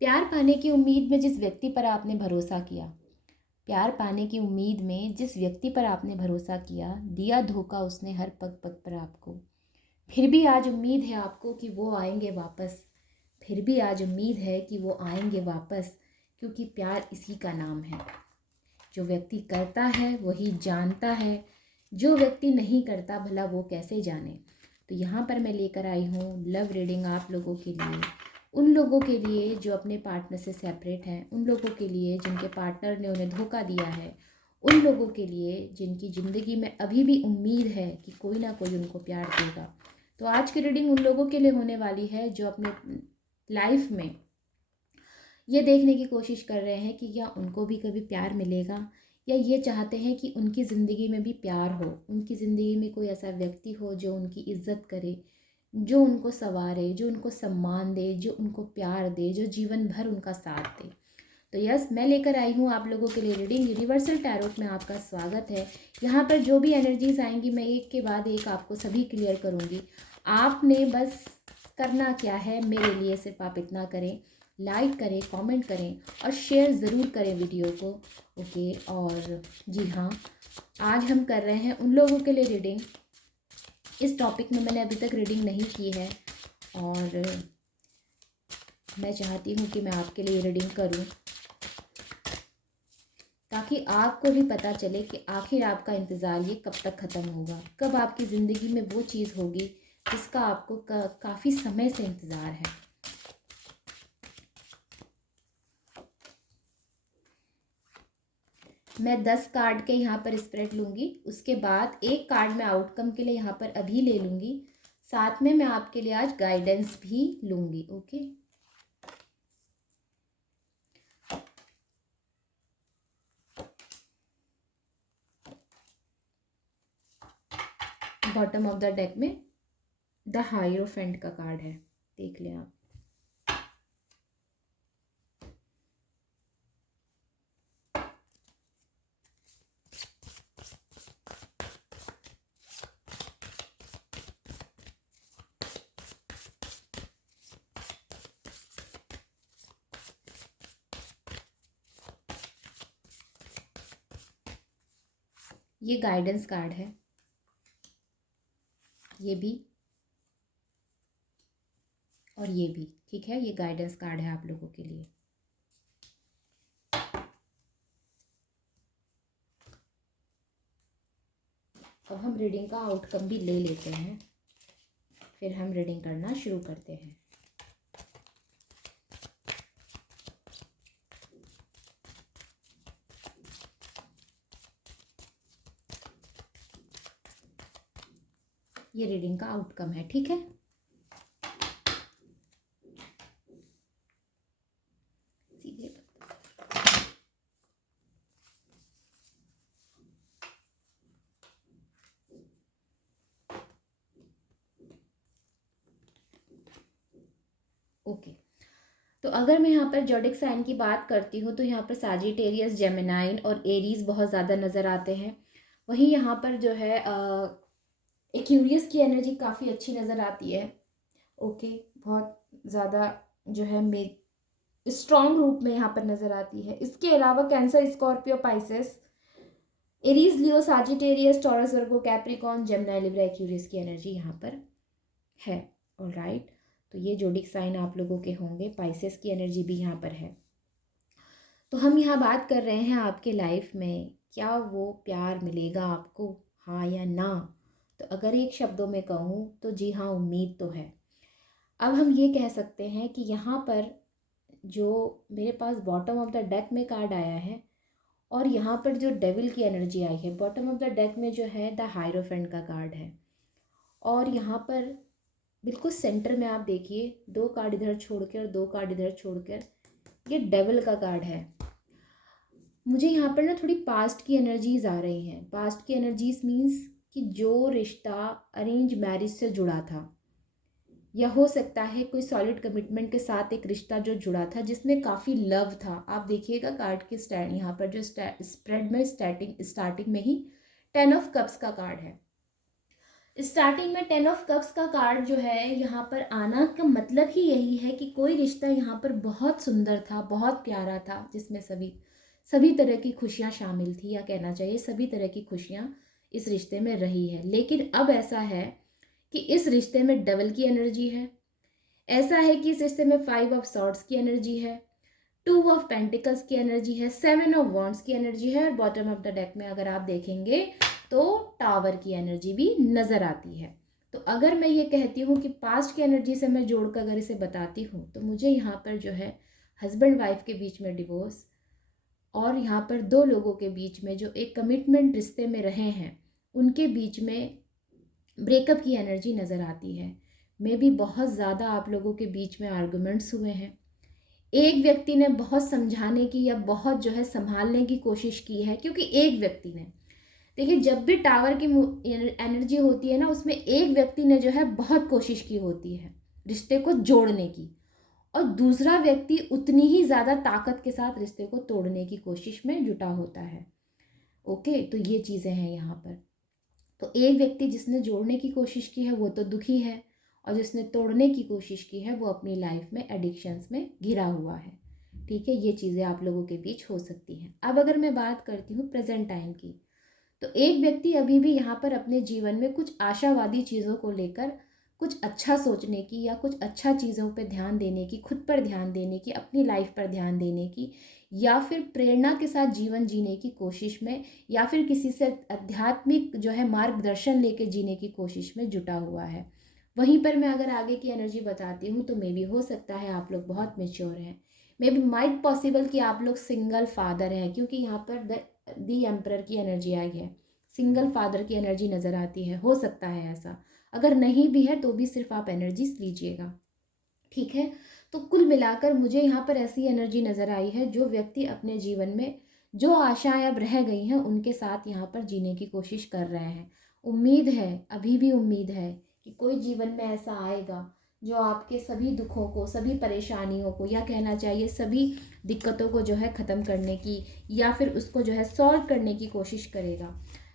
प्यार पाने की उम्मीद में जिस व्यक्ति पर आपने भरोसा किया, प्यार पाने की उम्मीद में जिस व्यक्ति पर आपने भरोसा किया, दिया धोखा उसने हर पग पग पर आपको। फिर भी आज उम्मीद है आपको कि वो आएंगे वापस, फिर भी आज उम्मीद है कि वो आएंगे वापस, क्योंकि प्यार इसी का नाम है। जो व्यक्ति करता है वही जानता है, जो व्यक्ति नहीं करता भला वो कैसे जाने। तो यहाँ पर मैं लेकर आई हूँ लव रीडिंग आप लोगों के लिए, उन लोगों के लिए जो अपने पार्टनर से सेपरेट हैं, उन लोगों के लिए जिनके पार्टनर ने उन्हें धोखा दिया है, उन लोगों के लिए जिनकी ज़िंदगी में अभी भी उम्मीद है कि कोई ना कोई उनको प्यार देगा। तो आज की रीडिंग उन लोगों के लिए होने वाली है जो अपने लाइफ में ये देखने की कोशिश कर रहे हैं कि क्या उनको भी कभी प्यार मिलेगा, या ये चाहते हैं कि उनकी ज़िंदगी में भी प्यार हो, उनकी ज़िंदगी में कोई ऐसा व्यक्ति हो जो उनकी इज़्ज़त करे, जो उनको संवारे, जो उनको सम्मान दे, जो उनको प्यार दे, जो जीवन भर उनका साथ दे। तो यस, मैं लेकर आई हूँ आप लोगों के लिए रीडिंग यूनिवर्सल टैरोट में। आपका स्वागत है। यहाँ पर जो भी एनर्जीज आएंगी मैं एक के बाद एक आपको सभी क्लियर करूँगी। आपने बस करना क्या है मेरे लिए, सिर्फ आप इतना करें, लाइक करें, कमेंट करें और शेयर ज़रूर करें वीडियो को। ओके, और जी हाँ, आज हम कर रहे हैं उन लोगों के लिए रीडिंग, इस टॉपिक में मैंने अभी तक रीडिंग नहीं की है और मैं चाहती हूँ कि मैं आपके लिए रीडिंग करूँ ताकि आपको भी पता चले कि आखिर आपका इंतज़ार ये कब तक ख़त्म होगा, कब आपकी ज़िंदगी में वो चीज़ होगी जिसका आपको काफ़ी समय से इंतज़ार है। मैं 10 कार्ड के यहाँ पर स्प्रेड लूँगी, उसके बाद एक कार्ड मैं आउटकम के लिए यहाँ पर अभी ले लूँगी, साथ में मैं आपके लिए आज गाइडेंस भी लूँगी। Okay, bottom of the deck में द हायरोफेंट का कार्ड है, देख लें आप। ये गाइडेंस कार्ड है, ये भी और ये भी, ठीक है। ये गाइडेंस कार्ड है आप लोगों के लिए। अब हम रीडिंग का आउटकम भी ले लेते हैं, फिर हम रीडिंग करना शुरू करते हैं। ये रीडिंग का आउटकम है, ठीक है। सीधे ओके, तो अगर मैं यहाँ पर जोडिक साइन की बात करती हूँ तो यहाँ पर सैजिटेरियस, जेमिनाइन और एरीज बहुत ज़्यादा नज़र आते हैं। वहीं यहाँ पर जो है एक्यूरियस की एनर्जी काफ़ी अच्छी नज़र आती है। ओके, बहुत ज़्यादा जो है स्ट्रॉन्ग रूप में यहाँ पर नज़र आती है। इसके अलावा कैंसर, स्कॉर्पियो, पाइसेस, एरीज, लियो, साजिटेरियस, टॉरस, वर्गो, कैप्रिकॉन, जेमिनी, लिब्रा, एक्यूरियस की एनर्जी यहाँ पर है। ऑलराइट, तो ये जोडिक साइन आप लोगों के होंगे। पाइसेस की एनर्जी भी यहाँ पर है। तो हम यहाँ बात कर रहे हैं आपके लाइफ में क्या वो प्यार मिलेगा आपको, हाँ या ना। तो अगर एक शब्दों में कहूँ तो जी हाँ, उम्मीद तो है। अब हम ये कह सकते हैं कि यहाँ पर जो मेरे पास बॉटम ऑफ द डेक में कार्ड आया है और यहाँ पर जो डेविल की एनर्जी आई है, बॉटम ऑफ द डेक में जो है द हायरोफेंट का कार्ड है और यहाँ पर बिल्कुल सेंटर में आप देखिए 2 कार्ड इधर छोड़कर और 2 कार्ड इधर छोड़कर ये डेविल का कार्ड है। मुझे यहाँ पर ना थोड़ी पास्ट की एनर्जीज आ रही हैं। पास्ट की एनर्जीज मीन्स कि जो रिश्ता अरेंज मैरिज से जुड़ा था, या हो सकता है कोई सॉलिड कमिटमेंट के साथ एक रिश्ता जो जुड़ा था जिसमें काफ़ी लव था। आप देखिएगा कार्ड के स्टैंड यहाँ पर जो स्प्रेड में स्टार्टिंग में ही 10 ऑफ कप्स का कार्ड है। स्टार्टिंग में 10 ऑफ कप्स का कार्ड जो है यहाँ पर आना का मतलब ही यही है कि कोई रिश्ता यहाँ पर बहुत सुंदर था, बहुत प्यारा था, जिसमें सभी सभी तरह की खुशियाँ शामिल थी, या कहना चाहिए सभी तरह की खुशियाँ इस रिश्ते में रही है। लेकिन अब ऐसा है कि इस रिश्ते में डबल की एनर्जी है। ऐसा है कि इस रिश्ते में 5 ऑफ सॉर्ड्स की एनर्जी है, 2 ऑफ पेंटिकल्स की एनर्जी है, 7 ऑफ वॉन्ड्स की एनर्जी है, और बॉटम ऑफ द डेक में अगर आप देखेंगे तो टावर की एनर्जी भी नज़र आती है। तो अगर मैं ये कहती हूँ कि पास्ट की एनर्जी से मैं जोड़कर अगर इसे बताती हूँ, तो मुझे यहाँ पर जो है हस्बैंड वाइफ के बीच में डिवोर्स, और यहाँ पर दो लोगों के बीच में जो एक कमिटमेंट रिश्ते में रहे हैं उनके बीच में ब्रेकअप की एनर्जी नज़र आती है। मे भी बहुत ज़्यादा आप लोगों के बीच में आर्गुमेंट्स हुए हैं। एक व्यक्ति ने बहुत समझाने की या बहुत जो है संभालने की कोशिश की है, क्योंकि एक व्यक्ति ने, देखिए जब भी टावर की एनर्जी होती है ना, उसमें एक व्यक्ति ने जो है बहुत कोशिश की होती है रिश्ते को जोड़ने की, और दूसरा व्यक्ति उतनी ही ज़्यादा ताकत के साथ रिश्ते को तोड़ने की कोशिश में जुटा होता है। ओके, तो ये चीज़ें हैं यहाँ पर। तो एक व्यक्ति जिसने जोड़ने की कोशिश की है वो तो दुखी है, और जिसने तोड़ने की कोशिश की है वो अपनी लाइफ में एडिक्शंस में घिरा हुआ है। ठीक है, ये चीज़ें आप लोगों के बीच हो सकती हैं। अब अगर मैं बात करती हूँ प्रेजेंट टाइम की, तो एक व्यक्ति अभी भी यहाँ पर अपने जीवन में कुछ आशावादी चीज़ों को लेकर कुछ अच्छा सोचने की, या कुछ अच्छा चीज़ों पर ध्यान देने की, खुद पर ध्यान देने की, अपनी लाइफ पर ध्यान देने की, या फिर प्रेरणा के साथ जीवन जीने की कोशिश में, या फिर किसी से आध्यात्मिक जो है मार्गदर्शन लेके जीने की कोशिश में जुटा हुआ है। वहीं पर मैं अगर आगे की एनर्जी बताती हूँ, तो मे भी हो सकता है आप लोग बहुत मेच्योर हैं, मे बी माइट पॉसिबल कि आप लोग सिंगल फादर हैं, क्योंकि यहाँ पर दी एम्परर की एनर्जी आई है, सिंगल फादर की एनर्जी नज़र आती है। हो सकता है ऐसा, अगर नहीं भी है तो भी सिर्फ आप एनर्जीज लीजिएगा। ठीक है, तो कुल मिलाकर मुझे यहाँ पर ऐसी एनर्जी नज़र आई है, जो व्यक्ति अपने जीवन में जो आशाएं अब रह गई हैं उनके साथ यहाँ पर जीने की कोशिश कर रहे हैं। उम्मीद है, अभी भी उम्मीद है कि कोई जीवन में ऐसा आएगा जो आपके सभी दुखों को, सभी परेशानियों को, या कहना चाहिए सभी दिक्कतों को जो है ख़त्म करने की, या फिर उसको जो है सॉल्व करने की कोशिश करेगा।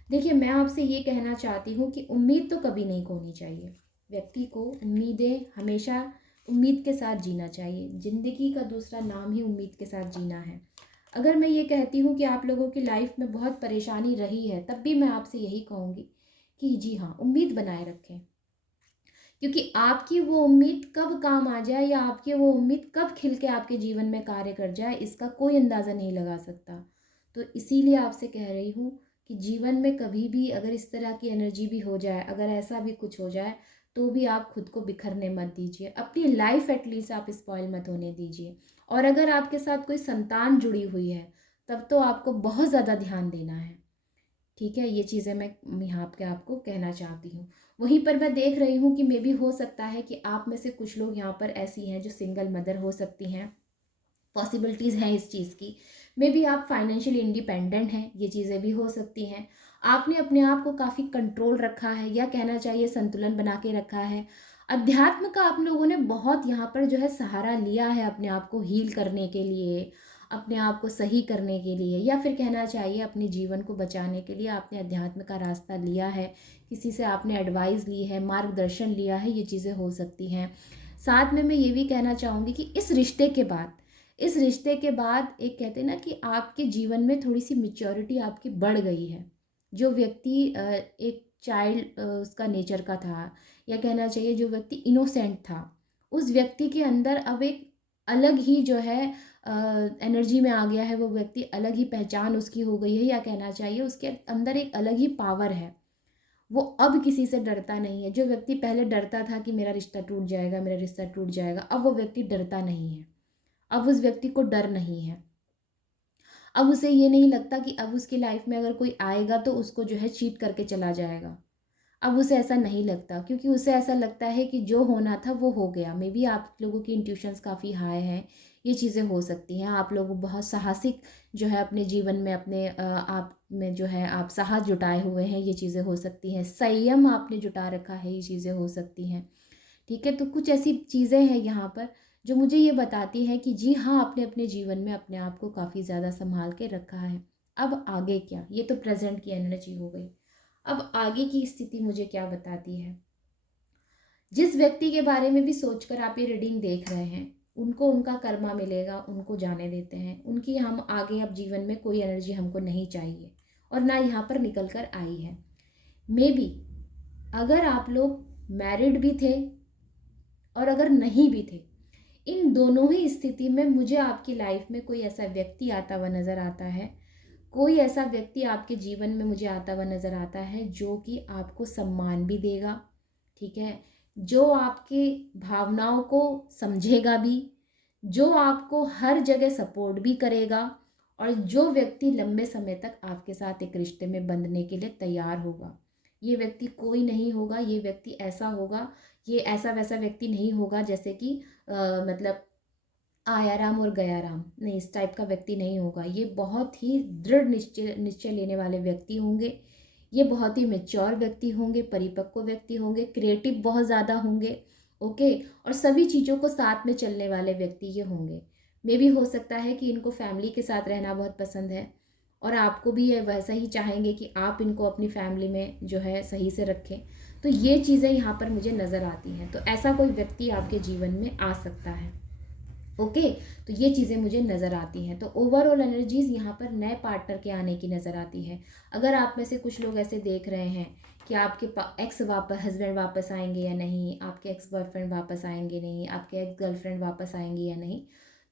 देखिए, मैं आपसे ये कहना चाहती हूँ कि उम्मीद तो कभी नहीं खोनी चाहिए। व्यक्ति को उम्मीदें हमेशा, उम्मीद के साथ जीना चाहिए। ज़िंदगी का दूसरा नाम ही उम्मीद के साथ जीना है। अगर मैं ये कहती हूँ कि आप लोगों की लाइफ में बहुत परेशानी रही है, तब भी मैं आपसे यही कहूँगी कि जी हाँ, उम्मीद बनाए रखें, क्योंकि आपकी वो उम्मीद कब काम आ जाए, या आपकी वो उम्मीद कब खिल के आपके जीवन में कार्य कर जाए, इसका कोई अंदाज़ा नहीं लगा सकता। तो इसीलिए आपसे कह रही हूँ कि जीवन में कभी भी अगर इस तरह की एनर्जी भी हो जाए, अगर ऐसा भी कुछ हो जाए, तो भी आप खुद को बिखरने मत दीजिए, अपनी लाइफ एटलीस्ट आप स्पॉइल मत होने दीजिए। और अगर आपके साथ कोई संतान जुड़ी हुई है, तब तो आपको बहुत ज़्यादा ध्यान देना है। ठीक है, ये चीज़ें मैं यहाँ पे आपको कहना चाहती हूँ। वहीं पर मैं देख रही हूँ कि मे भी हो सकता है कि आप में से कुछ लोग यहाँ पर ऐसी हैं जो सिंगल मदर हो सकती हैं, पॉसिबिलिटीज़ हैं इस चीज़ की। मे बी आप फाइनेंशियली इंडिपेंडेंट हैं, ये चीज़ें भी हो सकती हैं। आपने अपने आप को काफ़ी कंट्रोल रखा है, या कहना चाहिए संतुलन बना के रखा है। अध्यात्म का आप लोगों ने बहुत यहाँ पर जो है सहारा लिया है अपने आप को हील करने के लिए, अपने आप को सही करने के लिए, या फिर कहना चाहिए अपने जीवन को बचाने के लिए आपने अध्यात्म का रास्ता लिया है। किसी से आपने एडवाइस ली है, मार्गदर्शन लिया है, ये चीज़ें हो सकती हैं। साथ में मैं ये भी कहना चाहूँगी कि इस रिश्ते के बाद एक कहते हैं ना कि आपके जीवन में थोड़ी सी मेच्योरिटी आपकी बढ़ गई है। जो व्यक्ति एक चाइल्ड उसका नेचर का था, या कहना चाहिए जो व्यक्ति इनोसेंट था, उस व्यक्ति के अंदर अब एक अलग ही जो है एनर्जी में आ गया है। वो व्यक्ति अलग ही पहचान उसकी हो गई है, या कहना चाहिए उसके अंदर एक अलग ही पावर है। वो अब किसी से डरता नहीं है। जो व्यक्ति पहले डरता था कि मेरा रिश्ता टूट जाएगा, मेरा रिश्ता टूट जाएगा, अब वो व्यक्ति डरता नहीं है। अब उस व्यक्ति को डर नहीं है। अब उसे ये नहीं लगता कि अब उसकी लाइफ में अगर कोई आएगा तो उसको जो है चीट करके चला जाएगा। अब उसे ऐसा नहीं लगता, क्योंकि उसे ऐसा लगता है कि जो होना था वो हो गया। मे बी आप लोगों की इंट्यूशंस काफ़ी हाई हैं, ये चीज़ें हो सकती हैं। आप लोग बहुत साहसिक जो है अपने जीवन में, अपने आप में जो है आप साहस जुटाए हुए हैं, ये चीज़ें हो सकती हैं। संयम आपने जुटा रखा है, ये चीज़ें हो सकती हैं। ठीक है, तो कुछ ऐसी चीज़ें हैं यहाँ पर जो मुझे ये बताती हैं कि जी हाँ, आपने अपने जीवन में अपने आप को काफ़ी ज़्यादा संभाल के रखा है। अब आगे क्या, ये तो प्रेजेंट की एनर्जी हो गई। अब आगे की स्थिति मुझे क्या बताती है। जिस व्यक्ति के बारे में भी सोचकर आप ये रीडिंग देख रहे हैं, उनको उनका कर्मा मिलेगा, उनको जाने देते हैं। उनकी हम आगे अब जीवन में कोई एनर्जी हमको नहीं चाहिए और ना यहाँ पर निकल कर आई है। मे बी अगर आप लोग मैरिड भी थे और अगर नहीं भी थे, इन दोनों ही स्थिति में मुझे आपकी लाइफ में कोई ऐसा व्यक्ति आता हुआ नज़र आता है, कोई ऐसा व्यक्ति आपके जीवन में मुझे आता हुआ नज़र आता है जो कि आपको सम्मान भी देगा, ठीक है, जो आपकी भावनाओं को समझेगा भी, जो आपको हर जगह सपोर्ट भी करेगा और जो व्यक्ति लंबे समय तक आपके साथ एक रिश्ते में बंधने के लिए तैयार होगा। ये व्यक्ति कोई नहीं होगा, ये व्यक्ति ऐसा होगा, ये ऐसा वैसा व्यक्ति नहीं होगा जैसे कि मतलब आया राम और गया राम, नहीं, इस टाइप का व्यक्ति नहीं होगा। ये बहुत ही दृढ़ निश्चय निश्चय लेने वाले व्यक्ति होंगे। ये बहुत ही मैच्योर व्यक्ति होंगे, परिपक्व व्यक्ति होंगे, क्रिएटिव बहुत ज़्यादा होंगे, ओके, और सभी चीज़ों को साथ में चलने वाले व्यक्ति ये होंगे। मे भी हो सकता है कि इनको फैमिली के साथ रहना बहुत पसंद है और आपको भी ये वैसा ही चाहेंगे कि आप इनको अपनी फैमिली में जो है सही से रखें। तो ये चीज़ें यहाँ पर मुझे नज़र आती हैं। तो ऐसा कोई व्यक्ति आपके जीवन में आ सकता है, ओके। तो ये चीज़ें मुझे नज़र आती हैं। तो ओवरऑल एनर्जीज़ यहाँ पर नए पार्टनर के आने की नज़र आती है। अगर आप में से कुछ लोग ऐसे देख रहे हैं कि आपके एक्स हस्बैंड वापस आएंगे या नहीं, आपके एक्स बॉयफ्रेंड वापस आएंगे नहीं, आपके एक्स गर्लफ्रेंड वापस आएंगी या नहीं,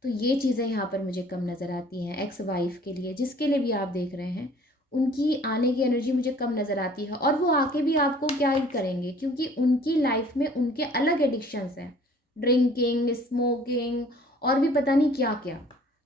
तो ये चीज़ें यहाँ पर मुझे कम नज़र आती हैं। एक्स वाइफ के लिए, जिसके लिए भी आप देख रहे हैं, उनकी आने की एनर्जी मुझे कम नज़र आती है। और वो आके भी आपको क्या ही करेंगे, क्योंकि उनकी लाइफ में उनके अलग एडिक्शंस हैं, ड्रिंकिंग, स्मोकिंग और भी पता नहीं क्या क्या।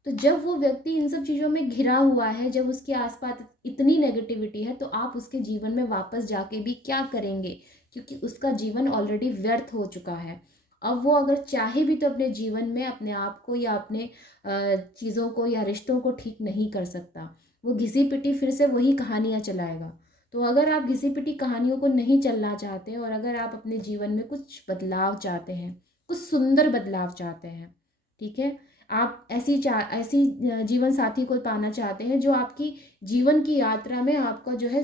तो जब वो व्यक्ति इन सब चीज़ों में घिरा हुआ है, जब उसके आसपास इतनी नेगेटिविटी है, तो आप उसके जीवन में वापस जाके भी क्या करेंगे, क्योंकि उसका जीवन ऑलरेडी व्यर्थ हो चुका है। अब वो अगर चाहे भी तो अपने जीवन में अपने आप को या अपने चीज़ों को या रिश्तों को ठीक नहीं कर सकता। वो घिसी पिटी फिर से वही कहानियाँ चलाएगा। तो अगर आप घिसी पिटी कहानियों को नहीं चलना चाहते और अगर आप अपने जीवन में कुछ बदलाव चाहते हैं, कुछ सुंदर बदलाव चाहते हैं, ठीक है, आप ऐसी जीवन साथी को पाना चाहते हैं जो आपकी जीवन की यात्रा में आपका जो है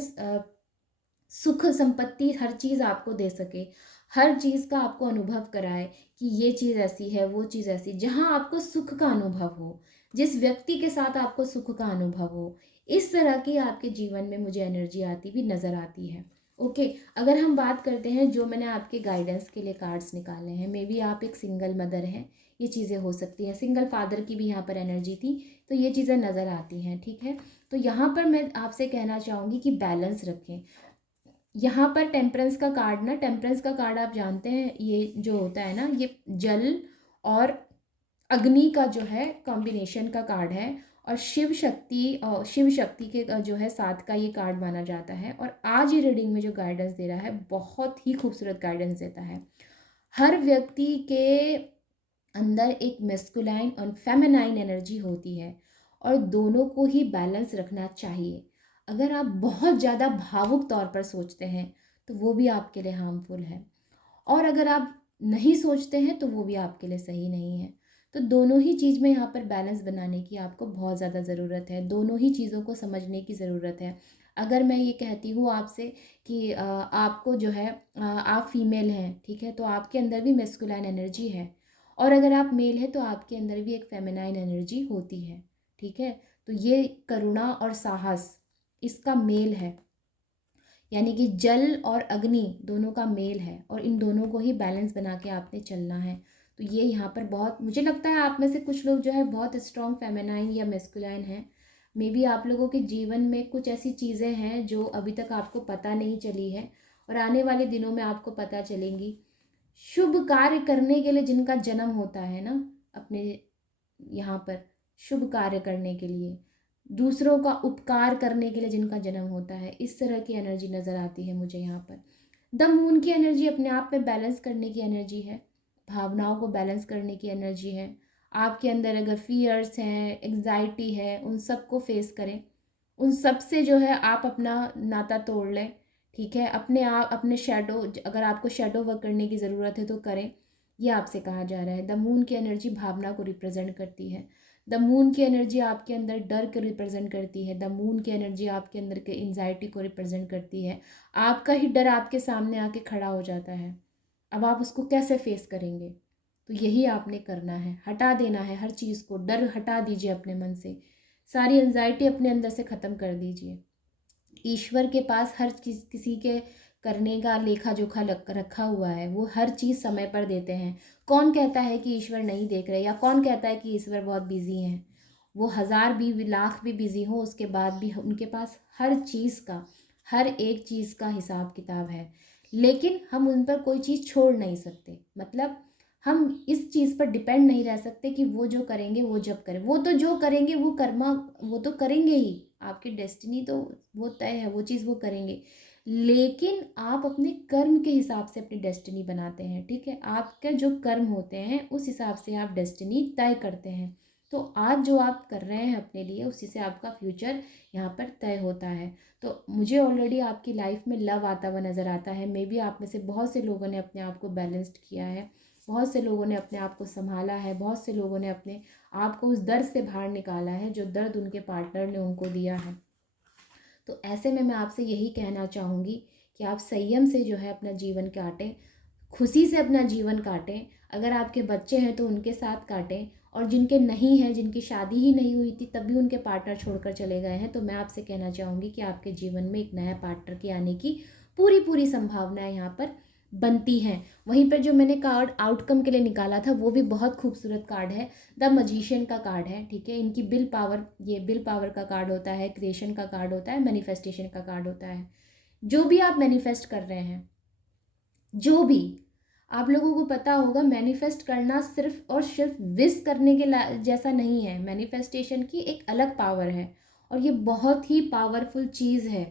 सुख संपत्ति हर चीज़ आपको दे सके, हर चीज़ का आपको अनुभव कराए कि ये चीज़ ऐसी है, वो चीज़ ऐसी, जहाँ आपको सुख का अनुभव हो, जिस व्यक्ति के साथ आपको सुख का अनुभव हो, इस तरह की आपके जीवन में मुझे एनर्जी आती भी नज़र आती है, ओके। अगर हम बात करते हैं जो मैंने आपके गाइडेंस के लिए कार्ड्स निकाले हैं, मे बी आप एक सिंगल मदर हैं, ये चीज़ें हो सकती हैं, सिंगल फादर की भी यहाँ पर एनर्जी थी, तो ये चीज़ें नज़र आती हैं, ठीक है। तो यहाँ पर मैं आपसे कहना चाहूँगी कि बैलेंस रखें। यहाँ पर टेम्परेंस का कार्ड आप जानते हैं, ये जो होता है ना, ये जल और अग्नि का जो है कॉम्बिनेशन का कार्ड है और शिव शक्ति के जो है साथ का ये कार्ड माना जाता है। और आज ये रीडिंग में जो गाइडेंस दे रहा है, बहुत ही खूबसूरत गाइडेंस देता है। हर व्यक्ति के अंदर एक मेस्कुलाइन और फेमिनाइन एनर्जी होती है और दोनों को ही बैलेंस रखना चाहिए। अगर आप बहुत ज़्यादा भावुक तौर पर सोचते हैं तो वो भी आपके लिए हार्मफुल है, और अगर आप नहीं सोचते हैं तो वो भी आपके लिए सही नहीं है। तो दोनों ही चीज़ में यहाँ पर बैलेंस बनाने की आपको बहुत ज़्यादा ज़रूरत है, दोनों ही चीज़ों को समझने की ज़रूरत है। अगर मैं ये कहती हूँ आपसे कि आपको जो है आप फीमेल हैं, ठीक है, तो आपके अंदर भी मेस्कुलाइन एनर्जी है, और अगर आप मेल हैं तो आपके अंदर भी एक फेमिनाइन एनर्जी होती है, ठीक है। तो ये करुणा और साहस, इसका मेल है, यानी कि जल और अग्नि दोनों का मेल है और इन दोनों को ही बैलेंस बना के आपने चलना है। तो ये यहाँ पर बहुत, मुझे लगता है आप में से कुछ लोग जो है बहुत स्ट्रॉन्ग फेमिनाइन या मेस्कुलाइन हैं। मे बी आप लोगों के जीवन में कुछ ऐसी चीज़ें हैं जो अभी तक आपको पता नहीं चली है और आने वाले दिनों में आपको पता चलेंगी। शुभ कार्य करने के लिए जिनका जन्म होता है ना, अपने यहाँ पर शुभ कार्य करने के लिए, दूसरों का उपकार करने के लिए जिनका जन्म होता है, इस तरह की एनर्जी नज़र आती है मुझे यहाँ पर। द मून की एनर्जी अपने आप में बैलेंस करने की एनर्जी है, भावनाओं को बैलेंस करने की एनर्जी है। आपके अंदर अगर फियर्स हैं, एग्जाइटी है, उन सब को फेस करें, उन सब से जो है आप अपना नाता तोड़ लें, ठीक है। अपने आप अपने शेडो, अगर आपको शेडो वर्क करने की ज़रूरत है तो करें, ये आपसे कहा जा रहा है। द मून की एनर्जी भावना को रिप्रेजेंट करती है। द मून की एनर्जी आपके अंदर डर को रिप्रेजेंट करती है। द मून की एनर्जी आपके अंदर के एंजाइटी को रिप्रेजेंट करती है। आपका ही डर आपके सामने आके खड़ा हो जाता है। अब आप उसको कैसे फेस करेंगे? तो यही आपने करना है, हटा देना है हर चीज़ को। डर हटा दीजिए अपने मन से, सारी एंजाइटी अपने अंदर से ख़त्म कर दीजिए। ईश्वर के पास हर चीज़ किसी के करने का लेखा जोखा रखा हुआ है। वो हर चीज़ समय पर देते हैं। कौन कहता है कि ईश्वर नहीं देख रहे, या कौन कहता है कि ईश्वर बहुत बिजी हैं? वो हज़ार भी लाख भी बिजी हो, उसके बाद भी उनके पास हर चीज़ का, हर एक चीज़ का हिसाब किताब है। लेकिन हम उन पर कोई चीज़ छोड़ नहीं सकते। मतलब हम इस चीज़ पर डिपेंड नहीं रह सकते कि वो जो करेंगे वो जब करें। वो तो जो करेंगे वो कर्मा, वो तो करेंगे ही। आपकी डेस्टिनी तो वो तय है, वो चीज़ वो करेंगे। लेकिन आप अपने कर्म के हिसाब से अपनी डेस्टिनी बनाते हैं, ठीक है? आपके जो कर्म होते हैं उस हिसाब से आप डेस्टिनी तय करते हैं। तो आज जो आप कर रहे हैं अपने लिए, उसी से आपका फ्यूचर यहाँ पर तय होता है। तो मुझे ऑलरेडी आपकी लाइफ में लव आता हुआ नज़र आता है। मे बी आप में से बहुत से लोगों ने अपने आप को बैलेंस्ड किया है, बहुत से लोगों ने अपने आप को संभाला है, बहुत से लोगों ने अपने आप को उस दर्द से बाहर निकाला है जो दर्द उनके पार्टनर ने उनको दिया है। तो ऐसे में मैं आपसे यही कहना चाहूँगी कि आप संयम से जो है अपना जीवन काटें, खुशी से अपना जीवन काटें। अगर आपके बच्चे हैं तो उनके साथ काटें, और जिनके नहीं हैं, जिनकी शादी ही नहीं हुई थी तब भी उनके पार्टनर छोड़कर चले गए हैं, तो मैं आपसे कहना चाहूँगी कि आपके जीवन में एक नया पार्टनर के आने की पूरी पूरी संभावनाएं यहाँ पर बनती हैं। वहीं पर जो मैंने कार्ड आउटकम के लिए निकाला था वो भी बहुत खूबसूरत कार्ड है। द मजिशियन का कार्ड है, ठीक है? इनकी बिल पावर, ये बिल पावर का कार्ड होता है, क्रिएशन का कार्ड होता है, मैनिफेस्टेशन का कार्ड होता है। जो भी आप मैनिफेस्ट कर रहे हैं, जो भी आप लोगों को पता होगा, मैनिफेस्ट करना सिर्फ और सिर्फ विश करने के जैसा नहीं है। मैनिफेस्टेशन की एक अलग पावर है, और ये बहुत ही पावरफुल चीज़ है,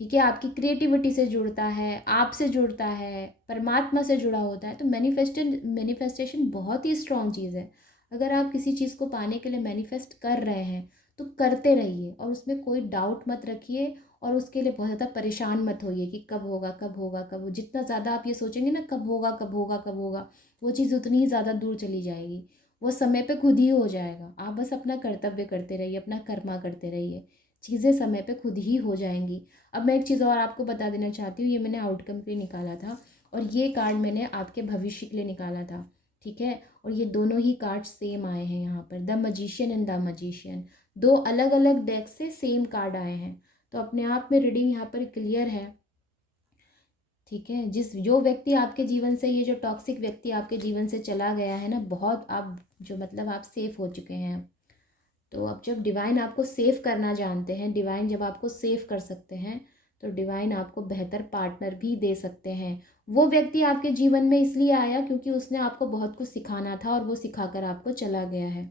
ठीक है? आपकी क्रिएटिविटी से जुड़ता है, आपसे जुड़ता है, परमात्मा से जुड़ा होता है। तो मैनिफेस्टेशन बहुत ही स्ट्रॉन्ग चीज़ है। अगर आप किसी चीज़ को पाने के लिए मैनिफेस्ट कर रहे हैं तो करते रहिए, और उसमें कोई डाउट मत रखिए, और उसके लिए बहुत ज़्यादा परेशान मत होइए कि कब होगा कब होगा कब हो। जितना ज़्यादा आप ये सोचेंगे ना कब होगा कब होगा कब होगा, वो चीज़ उतनी ही ज़्यादा दूर चली जाएगी। वो समय पे खुद ही हो जाएगा। आप बस अपना कर्तव्य करते रहिए, अपना कर्मा करते रहिए, चीज़ें समय पे खुद ही हो जाएंगी। अब मैं एक चीज़ और आपको बता देना चाहती हूँ। ये मैंने आउटकम के लिए निकाला था, और ये कार्ड मैंने आपके भविष्य के लिए निकाला था, ठीक है? और ये दोनों ही कार्ड सेम आए हैं यहाँ पर, the magician and the magician. दो अलग अलग डेक से सेम कार्ड आए हैं। तो अपने आप में रीडिंग यहाँ पर क्लियर है, ठीक है? जो व्यक्ति आपके जीवन से, ये जो टॉक्सिक व्यक्ति आपके जीवन से चला गया है ना, बहुत आप जो मतलब आप सेफ हो चुके हैं। तो अब जब डिवाइन आपको सेव करना जानते हैं, डिवाइन जब आपको सेव कर सकते हैं, तो डिवाइन आपको बेहतर पार्टनर भी दे सकते हैं। वो व्यक्ति आपके जीवन में इसलिए आया क्योंकि उसने आपको बहुत कुछ सिखाना था, और वो सिखाकर आपको चला गया है,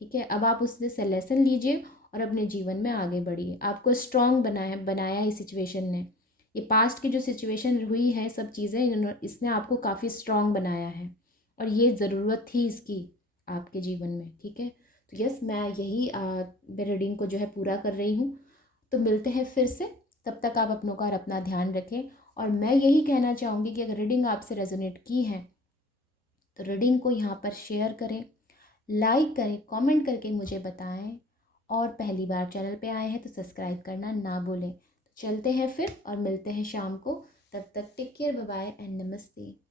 ठीक है? अब आप उससे से लेसन लीजिए और अपने जीवन में आगे बढ़िए। आपको स्ट्रॉन्ग बनाया इस सिचुएशन ने। ये पास्ट की जो सिचुएशन हुई है, सब चीज़ें इसने आपको काफ़ी स्ट्रॉन्ग बनाया है, और ये ज़रूरत थी इसकी आपके जीवन में, ठीक है? तो यस, मैं यही रीडिंग को जो है पूरा कर रही हूँ। तो मिलते हैं फिर से, तब तक आप अपनों का और अपना ध्यान रखें। और मैं यही कहना चाहूँगी कि अगर रीडिंग आपसे रेजोनेट की है तो रीडिंग को यहाँ पर शेयर करें, लाइक करें, कमेंट करके मुझे बताएं, और पहली बार चैनल पे आए हैं तो सब्सक्राइब करना ना भूलें। तो चलते हैं फिर, और मिलते हैं शाम को। तब तक take care, bye bye and नमस्ते।